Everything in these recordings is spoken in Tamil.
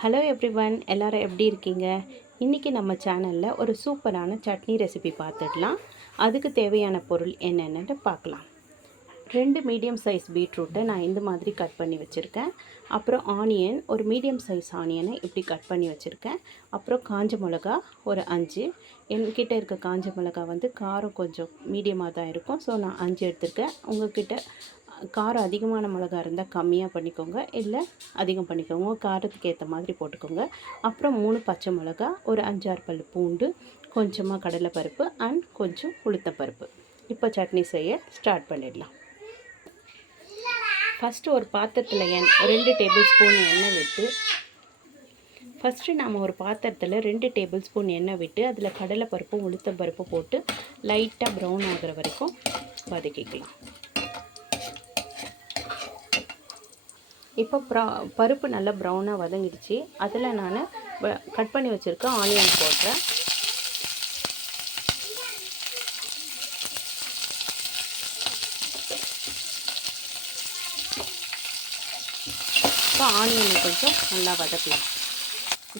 ஹலோ எவ்ரிவன், எல்லோரும் எப்படி இருக்கீங்க? இன்றைக்கி நம்ம சேனலில் ஒரு சூப்பரான சட்னி ரெசிபி பார்த்துடலாம். அதுக்கு தேவையான பொருள் என்னென்னு பார்க்கலாம். 2 மீடியம் சைஸ் பீட்ரூட்டை நான் இந்த மாதிரி கட் பண்ணி வச்சுருக்கேன். அப்புறம் ஆனியன், ஒரு மீடியம் சைஸ் ஆனியனை இப்படி கட் பண்ணி வச்சுருக்கேன். அப்புறம் காஞ்ச மிளகா ஒரு 5. என்கிட்ட இருக்க காஞ்ச மிளகா காரம் கொஞ்சம் மீடியமாக தான் இருக்கும். ஸோ நான் 5 எடுத்துருக்கேன். உங்கள்கிட்ட காரம் அதிகமான மிளகா இருந்தால் கம்மியாக பண்ணிக்கோங்க, இல்லை அதிகம் பண்ணிக்கோங்க. உங்கள் காரத்துக்கு ஏற்ற மாதிரி போட்டுக்கோங்க. அப்புறம் 3 பச்சை மிளகா, ஒரு 5-6 பல் பூண்டு, கொஞ்சமாக கடலைப்பருப்பு அண்ட் கொஞ்சம் உளுத்தப்பருப்பு. இப்போ சட்னி செய்ய ஸ்டார்ட் பண்ணிடலாம். ஃபஸ்ட்டு ஒரு பாத்திரத்தில் 2 டேபிள் ஸ்பூன் எண்ணெய் விட்டு நம்ம ஒரு பாத்திரத்தில் 2 டேபிள் ஸ்பூன் எண்ணெய் விட்டு அதில் கடலைப்பருப்பும் உளுத்தம்பருப்பு போட்டு லைட்டாக ப்ரௌன் ஆகிற வரைக்கும் வதக்கிக்கலாம். இப்போ பருப்பு நல்லா ப்ரௌனாக வதங்கிடுச்சு. அதில் நான் கட் பண்ணி வச்சுருக்க ஆனியன் போடுறேன். இப்போ ஆனியனை கொஞ்சம் நல்லா வதக்கலாம்.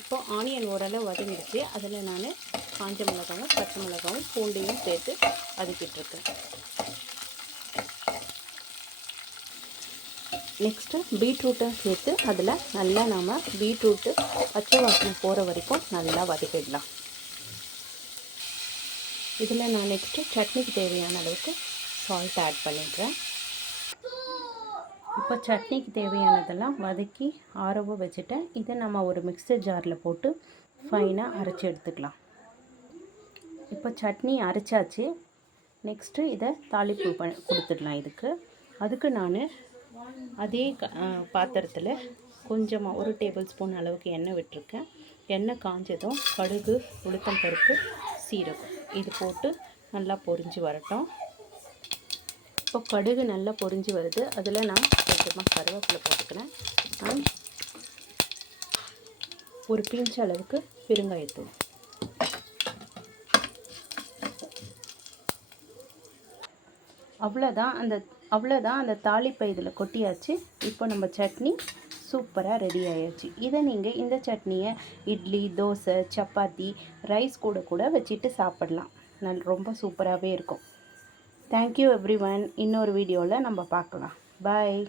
இப்போ ஆனியன் ஓரளவு வதங்கிடுச்சு. அதில் நான் காஞ்ச மிளகாவும் பச்சை மிளகாவும் பூண்டையும் சேர்த்து வதக்கிட்டுருக்கேன். நெக்ஸ்ட்டு பீட்ரூட்டை சேர்த்து அதில் நல்லா நம்ம பீட்ரூட்டு பச்சை வாசனை போகிற வரைக்கும் நல்லா வதக்கிடலாம். இதில் நான் நெக்ஸ்ட்டு சட்னிக்கு தேவையான அளவுக்கு சால்ட் ஆட் பண்ணிடுறேன். இப்போ சட்னிக்கு தேவையானதெல்லாம் வதக்கி ஆறவ வச்சுட்டேன். இதை நம்ம ஒரு மிக்சர் ஜாரில் போட்டு ஃபைனாக அரைச்சி எடுத்துக்கலாம். இப்போ சட்னி அரைச்சாச்சு. நெக்ஸ்ட்டு இதை தாளிப்பு கொடுத்துடலாம். அதுக்கு நான் அதே பாத்திரத்தில் கொஞ்சமாக 1 டேபிள் ஸ்பூன் அளவுக்கு எண்ணெய் விட்டுருக்கேன். எண்ணெய் காஞ்சதும் கடுகு, உளுத்தம் பருப்பு, சீரகம் இது போட்டு நல்லா பொரிஞ்சு வரட்டும். இப்போ கடுகு நல்லா பொரிஞ்சு வருது. அதில் நான் கொஞ்சமாக கருவேப்பிலை போட்டுக்கிறேன். ஒரு பிஞ்ச் அளவுக்கு பெருங்காயத்தூள். அவ்வளோதான் அந்த தாளிப்பை இதில் கொட்டியாச்சு. இப்போ நம்ம சட்னி சூப்பராக ரெடி ஆயாச்சு. இதை நீங்கள் இந்த சட்னியை இட்லி, தோசை, சப்பாத்தி, ரைஸ் கூட வச்சுட்டு சாப்பிடலாம். ரொம்ப சூப்பராகவே இருக்கும். Thank you everyone. இன்னொரு வீடியோவில் நம்ம பார்க்கலாம். பாய்.